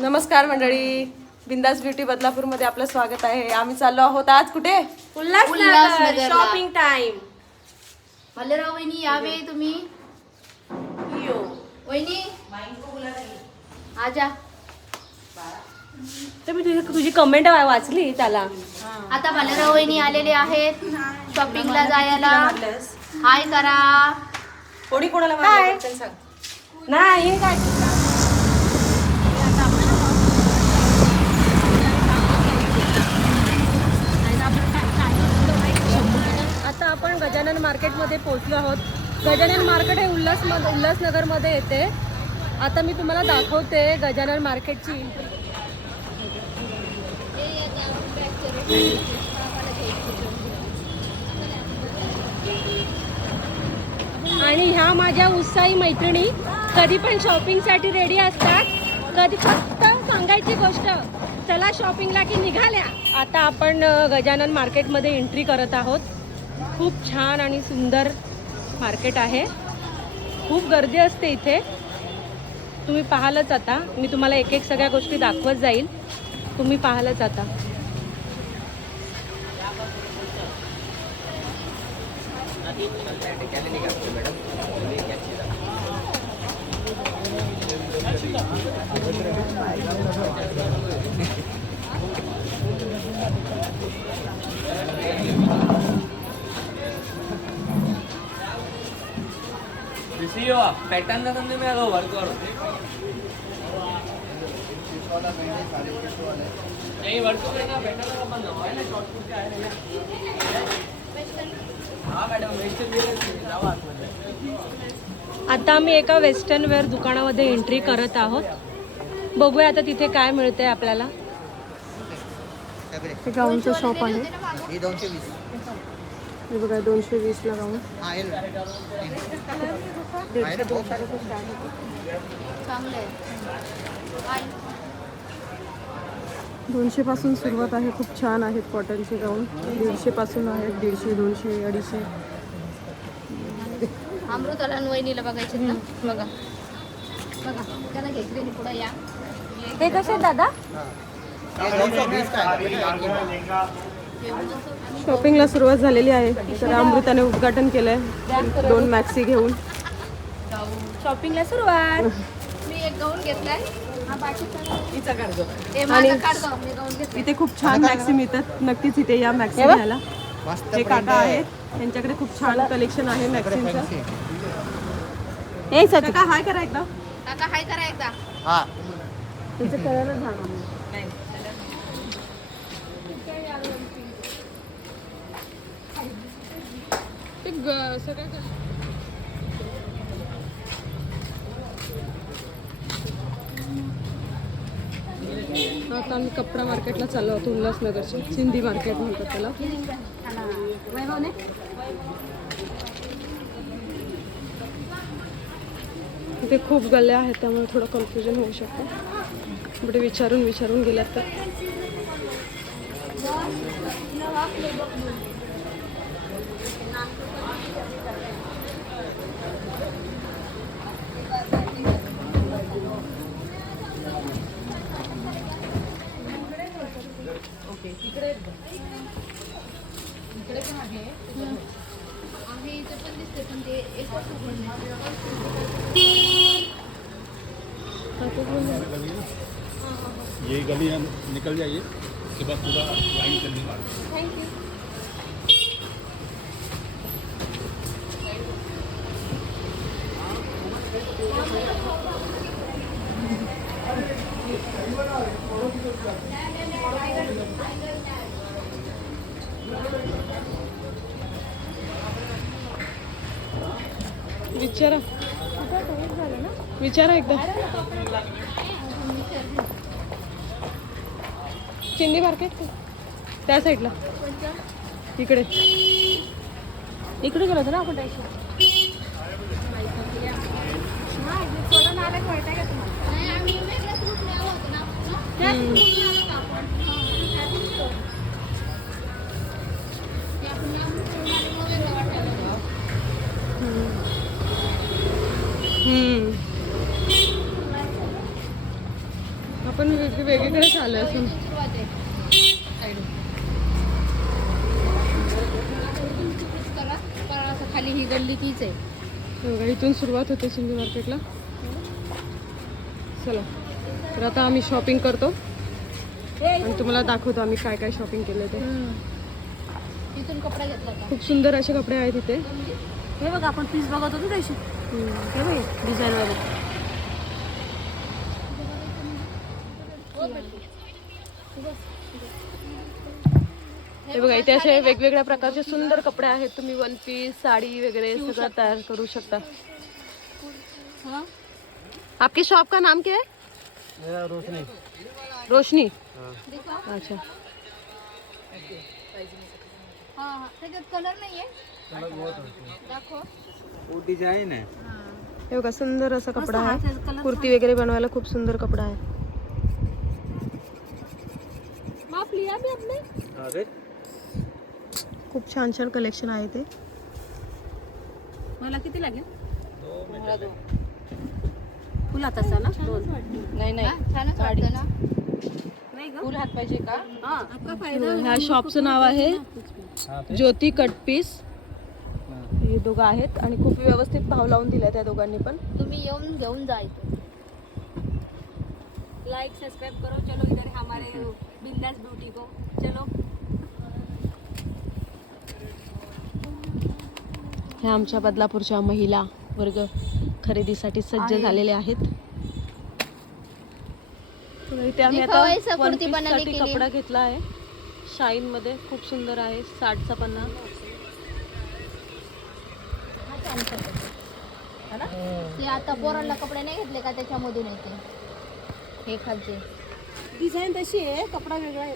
नमस्कार मंडळी, बिंदास ब्युटी बदलापूरमध्ये आपलं स्वागत आहे. आम्ही चाललो आहोत आज कुठे? उल्हासनगरला. Shopping time. मल्लेराव वहिनी यावे तुम्ही. वहिनी आजा. तर मी तुझी कमेंट वाचली त्याला. आता मल्लेराव वहिनी आलेले आहेत शॉपिंगला जायला. हाय करा. कोणी कोणाला मारलं सांग. नाही हे काय आता आपण गजानन मार्केटमध्ये पोहोचलो आहोत. गजानन मार्केट हे उल्हासनगरमध्ये येते. आता मी तुम्हाला दाखवते गजानन मार्केटची. आणि ह्या माझ्या उत्साही मैत्रिणी कधी पण शॉपिंगसाठी रेडी असतात. कधी फक्त सांगायची गोष्ट, चला शॉपिंगला की निघाल्या. आता आपण गजानन मार्केटमध्ये एंट्री करत आहोत. खूप छान आणि सुंदर मार्केट आहे. खूप गर्दी असते इथे, तुम्ही पाहालच. आता मी तुम्हाला एक एक सगळ्या गोष्टी दाखवत जाईल, तुम्ही पाहालच. आता पैटर्न समझ में आएगा वर्क और नहीं वर्क करना पैटर्न का बंद है ना शॉर्ट कुर्ती आहे ना. हां मॅडम वेस्टर्न वेअर जावा आतमध्ये. आता आम्ही एका वेस्टर्न वेअर दुकानामध्ये एंट्री करत आहोत. बघूया आता तिथे काय मिळतंय आपल्याला. हे गाऊनचं शॉप आहे. हे 220. हे बघा 220 ला गाऊन. आहे ना. चांगले आहे. हाय. 200 पासून सुरुवात आहे. खूप छान आहेत कॉटनचे गाऊन. 150 पासून आहेत. 150, 200, 250. अमृताला आणि वहिनीला बघायचे ना. बघा बघा त्याला घेतले पुढे या. हे कसे दादा? हे 220 का आहे. शॉपिंगला सुरुवात झालेली आहे. तर अमृताने उद्घाटन केलंय 2 मॅक्सी घेऊन. शॉपिंगला सुरुवात. मी एक गाऊन घेतलाय. हा बाकीचा हे आणि माझा काढतो. मी गाऊन घेतला. इथे खूप छान मॅक्सी मिळतात. नक्कीच इथे या मॅक्सी घ्यायला. मस्त हे काका आहेत, त्यांच्याकडे खूप छान कलेक्शन आहे मॅक्सींचं. हे सर काका हाय करा एकदा. काका हाय करा एकदा. हां. त्याचं करायला सांगा. आता आम्ही कपडा मार्केटला चाललो होतो. उल्हासनगरचे सिंधी मार्केट म्हणतात त्याला. इथे खूप गल्ल्या आहेत, त्यामुळे थोडं कन्फ्युजन होऊ शकतं. पुढे विचारून गेल्यात तर. आहे इथे पण दिसते पण ते एकच ये गली हम निकल जाइए, उसके बाद पूरा लाइन चलने वाला है. थँक्यू. विचारा एकदा. चिंदी मार्केट त्या साईडला. इकडे गेलो होतो ना आपण. नाही आम्ही वेगळ्याच रूटने आलो होतो ना. त्याच रूटने आलो का आपण. ते आपण या रूटने आल्यामुळे वेगळं वाटायला लागलं. आपण वेगवेगळीकडे चालू असून सुरुवात आहे. करा कारण असं खाली ही गल्ली तीच आहे. बघा, इथून सुरुवात होते सिंधू मार्केटला. चला तर आता आम्ही शॉपिंग करतो आणि तुम्हाला दाखवतो आम्ही काय काय शॉपिंग केलं ते. इथून कपडा घेतला का? खूप सुंदर असे कपडे आहेत इथे. हे बघा आपण पीस बघत होतो त्याशी डिझाईन वगैरे. हे बघा इथे असे वेगवेगळ्या प्रकारचे सुंदर कपडे आहेत. तुम्ही वन पीस साडी वगैरे सगळं तयार करू शकता. आपकी शॉप का नाम क्या है? मेरा रोशनी. रोशनी. अच्छा. हा त्याच्यात कलर नाहीये. दाखव. वो डिजाइन है. हे बघा सुंदर असा कपडा आहे. कुर्ती वगैरे बनवायला खूप सुंदर कपडा आहे. माप लिया भी आपने? अरे खूप छान छान कलेक्शन आहे ते. मला किती लागेल? फुल हात असा ना? नाही छानच वाटतं ना. फुल हात पाहिजे का? ह्या शॉपचं नाव आहे ज्योती कट पीस. हे दोघं आहेत आणि खूप व्यवस्थित भाव लावून दिला त्या दोघांनी पण. तुम्ही येऊन घेऊन जा इथे. लाइक सब्सक्राइब करो. चलो इधर हमारे बिंदास ब्यूटी को चलो. ह्या आमच्या बदलापूरच्या महिला वर्ग खरेदीसाठी सज्ज झालेले आहेत. तर इथे आम्ही आता दिखावायचं वन कुर्ती पीस बनाने साठी के लिए. कपडा घेतला आहे. शाईन मध्ये खूप सुंदर आहे. 60चा पन्ना. ते आता पोरांना कपडे नाही घेतले का त्याच्यामधून येते हे खालचे. डिझाईन तशी आहे, कपडा वेगळा आहे.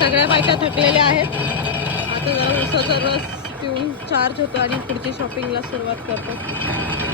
सगळ्या बायका थकलेल्या आहेत. आता जरा उसाचा रस पिऊन चार्ज होतो आणि पुढची शॉपिंगला सुरुवात करतो.